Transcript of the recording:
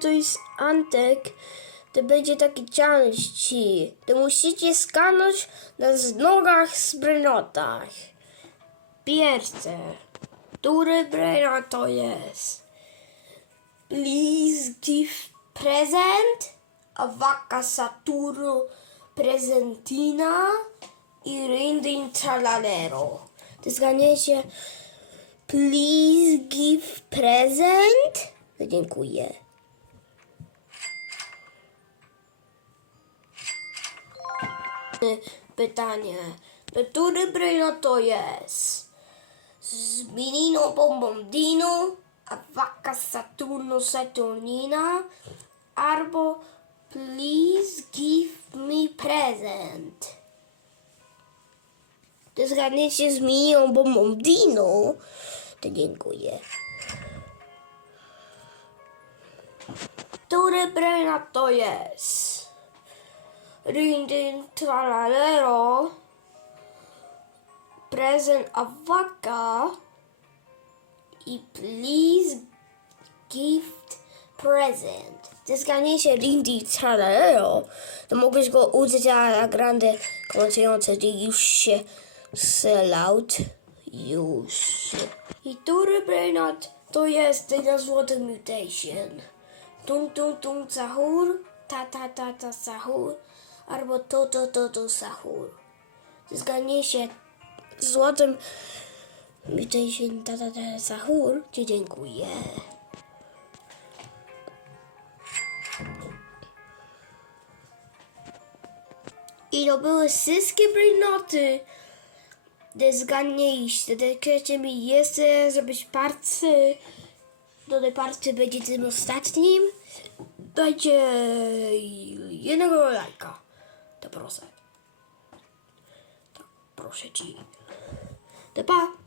to jest Antek, to będzie taki challenge ci. To musicie skanąć na nogach z brynotach. Pierwsze, który brynot to jest? Please give present, Avaka Saturno Presentina i Rindin Tralalero. To zgadniecie? Please give present. Dziękuję. Pytanie. Który brynot to jest? Z Minino Bombondino, a Saturno Saturnina, albo Please give me present. To zgadniecie z Mininą Bombondino, to dziękuję. Który brynot to jest? Rindin tralalero. Present avaka. I please gift present. Zyskanie Rindy tralalero. To mogłeś go użyć na grande komentujące, gdzie już się sell out. Już. I który brainot to jest na złoty mutation? Tum tum tum sahur, ta ta ta ta sahur, albo to to to to sahur. Zgadnie się złotym mutation ta ta ta sahur, ci dziękuję. I to były wszystkie brainoty. Gdy zgadnieliście, dajcie mi jeszcze zrobić party. Do tej party będzie tym ostatnim. Dajcie jednego lajka. To proszę. Tak, proszę ci. To pa.